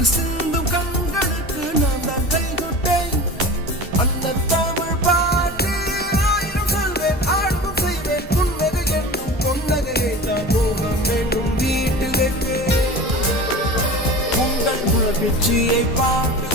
கண்ணீர் சிந்தும் கண்களுக்கு நான் தான் கைகொட்டேன். அந்த தமிழ் பாட்டு ஆயிரம் சொல்வேன், ஆழ்வும் செய்வேன். புன்னகை என்றும் பொன்னகையை தான் மோகம் என்றும் வீட்டு வைப்பேன். உங்கள் முழப்பிச்சியை பாட்டு